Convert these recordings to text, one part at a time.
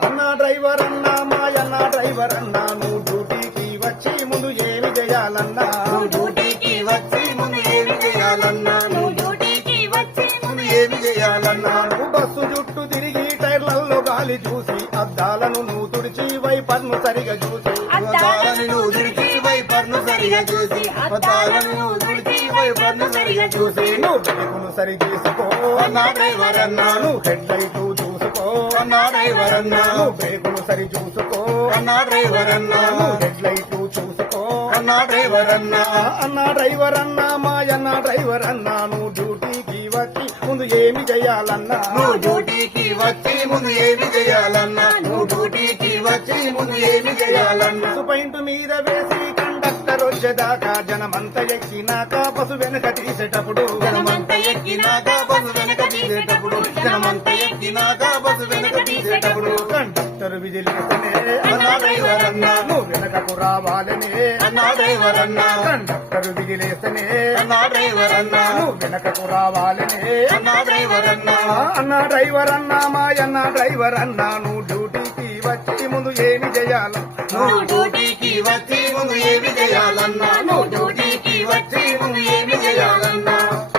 అన్నా డ్రైవర్ అన్నా మాయన్న డ్రైవర్ అన్నా నువ్వు డ్యూటీకి వచ్చి ముందు ఏమి చేయాలన్నా డ్యూటీకి వచ్చి ముందు ఏమి చేయాలన్నా డ్యూటీకి వచ్చి ముందు ఏమి చేయాలన్నా నువ్వు బస్సు చుట్టూ తిరిగి టైర్లలో గాలి చూసి అద్దాలను నువ్వు తుడిచి వైపర్ను సరిగా చూసి అద్దాలను నువ్వు తుడిచి వైపర్ను సరిగా చూసి అద్దాలను నువ్వు తుడిచి వైపర్ను సరిగా చూసి నువ్వు బ్రేకును సరి చేసుకో అన్నా డ్రైవర్ అన్నా నువ్వు హెడ్ లైట్ చూసుకో అన్నా డ్రైవర్ అన్నా నువ్వు బ్రేకును సరి చూసుకో అన్నా డ్రైవర్ అన్నా నువ్వు హెడ్ లైట్ చూసుకో అన్నా డ్రైవర్ అన్నా అన్నా డ్రైవర్ అన్నా మాయన్న డ్రైవర్ అన్నా నువ్వు డ్యూటీకి వచ్చి ముందు ఏమి చేయాలన్నా నువ్వు డ్యూటీకి వచ్చి ముందు ఏమి చేయాలన్నా నువ్వు డ్యూటీకి వచ్చి ముందు ఏమి చేయాలన్నా పాయింట్ మీద వేసి కండక్టర్ వచ్చేదాకా జనమంతా ఎక్కినాక బస్సు వెనక తీసేటప్పుడు జనమంత ఎక్కినాక బస్సు వెనక తీసేటప్పుడు జనమంత ఎక్కినాక బస్సు వెనక తీసేటప్పుడు కండక్టర్ విజిలేస్తేనే అన్నా డ్రైవర్ అన్నా నువ్వు వెనకకు రావాలనే అన్నా డ్రైవర్ అన్నా కండక్టర్ విజిలేస్తేనే అన్నా డ్రైవర్ అన్నా నువ్వు వెనకకు రావాలనే అన్నా డ్రైవర్ అన్నా అన్నా డ్రైవర్ అన్నా మాయన్న డ్రైవర్ అన్నా నువ్వు డ్యూటీకి వచ్చి ముందు ఏమి చేయాలి నువ్వు డ్యూటీకి వచ్చి ముందు ఏమి చేయాలన్నా నువ్వు డ్యూటీకి వచ్చి ముందు ఏమి చేయాలన్నా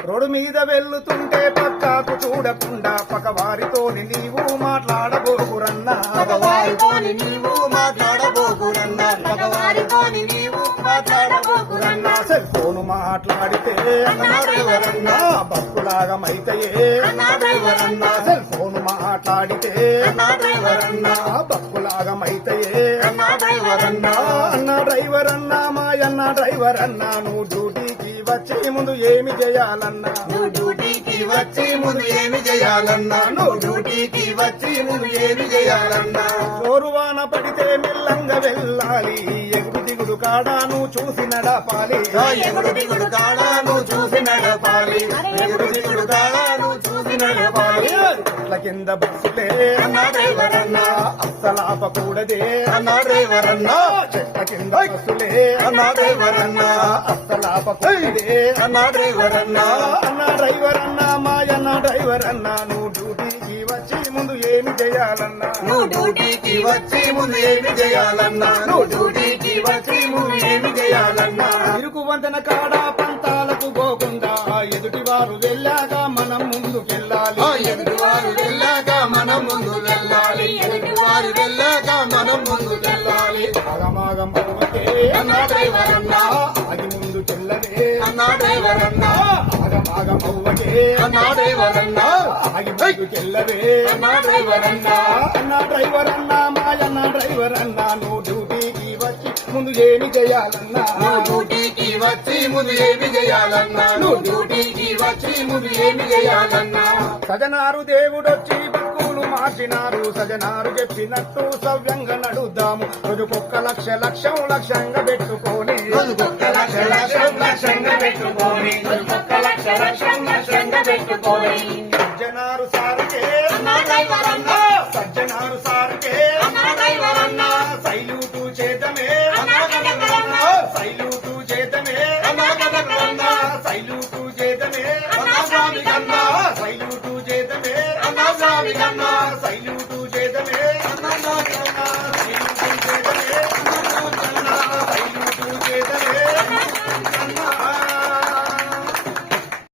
రోడ్డు మీద వెళ్తుంటే పక్కకు చూడకుండా పక్కవారితోని నీవు మాట్లాడబోకురన్నా మగవారితోని నీవు మాట్లాడబోకురన్నా మగవారితోని నీవు మాట్లాడబోకురన్నా సెల్ ఫోన్ మాట్లాడితే అన్నా డ్రైవర్ అన్నా బక్కులాగమైతయే అన్నా డ్రైవర్ అన్నా సెల్ ఫోన్ మాట్లాడితే అన్నా డ్రైవర్ అన్నా బక్కులాగమైతయే అన్నా డ్రైవర్ అన్నా అన్నా డ్రైవర్ అన్నా మాయన్న డ్రైవర్ అన్నా నువ్వు డ్యూటీకి వచ్చి ముందు ఏమి చేయాలన్నా నువ్వు డ్యూటీకి వచ్చి ముందు ఏమి చేయాలన్నా నువ్వు డ్యూటీకి వచ్చి ముందు ఏమి చేయాలన్నా జోరువాన పడితే మెల్లంగా వెళ్ళాలి ఎగుడు దిగుడు కాడా నువ్వు చూసి నడపాలి ఎగుడు దిగుడు కాడా నువ్వు చూసి నడపాలి ఎగుడు దిగుడు కాడా నువ్వు చూసి నడపాలి చెట్ల కింద బస్సులే అన్నా డ్రైవర్ అన్నా అస్సలాపకూడదే అన్నా డ్రైవర్ అన్నా చెట్ల కింద బస్సులే అన్నా డ్రైవర్ అన్నా అస్సలాపకూడదే అన్నా డ్రైవర్ అన్నా అన్నా డ్రైవర్ అన్నా మాయన్న డ్రైవర్ అన్నా నువ్వు డ్యూటీకి వచ్చి ముందు ఏమి చేయాలన్నా నువ్వు డ్యూటీకి వచ్చి ముందు ఏమి చేయాలన్నా నువ్వు డ్యూటీకి వచ్చి ముందు ఏమి చేయాలన్నా ఇరుకు వంతెన కాడా పంతాలకు పోకుండా ఎదుటి వారు వెళ్ళాక మనం ముందుకెళ్ళాలి ఎదుటివారు వెళ్ళాక మనం ముందు వెళ్ళాలి ఎదుటివారు వెళ్ళాక మనం ముందు వెళ్ళాలి ఆగమాగం అవ్వకే అన్నా డ్రైవర్ అన్నా ఆగి ముందుకెళ్ళవే అన్నా డ్రైవర్ అన్నా ఆగమాగం అవ్వకే అన్నా డ్రైవర్ అన్నా ఆగి ముందుకెళ్ళవే అన్నా డ్రైవర్ అన్నా అన్నా డ్రైవర్ అన్నా మాయన్న డ్రైవర్ అన్నా నువ్వు డ్యూటీకి వచ్చి ముందు ఏమి చేయాలన్నా నువ్వు డ్యూటీకి వచ్చి ముందు ఏమి చేయాలన్నా నువ్వు డ్యూటీకి వచ్చి ముందు ఏమి చేయాలన్నా సజనారు దేవుడొచ్చి బక్కులు మార్చినారు సజనారు చెప్పినట్టు సవ్యంగా నడుద్దాము రోజుకొక్క లక్ష్యంగా పెట్టుకొని రోజుకొక్క లక్ష్యంగా పెట్టుకొని రోజుకొక్క లక్ష్యంగా పెట్టుకొని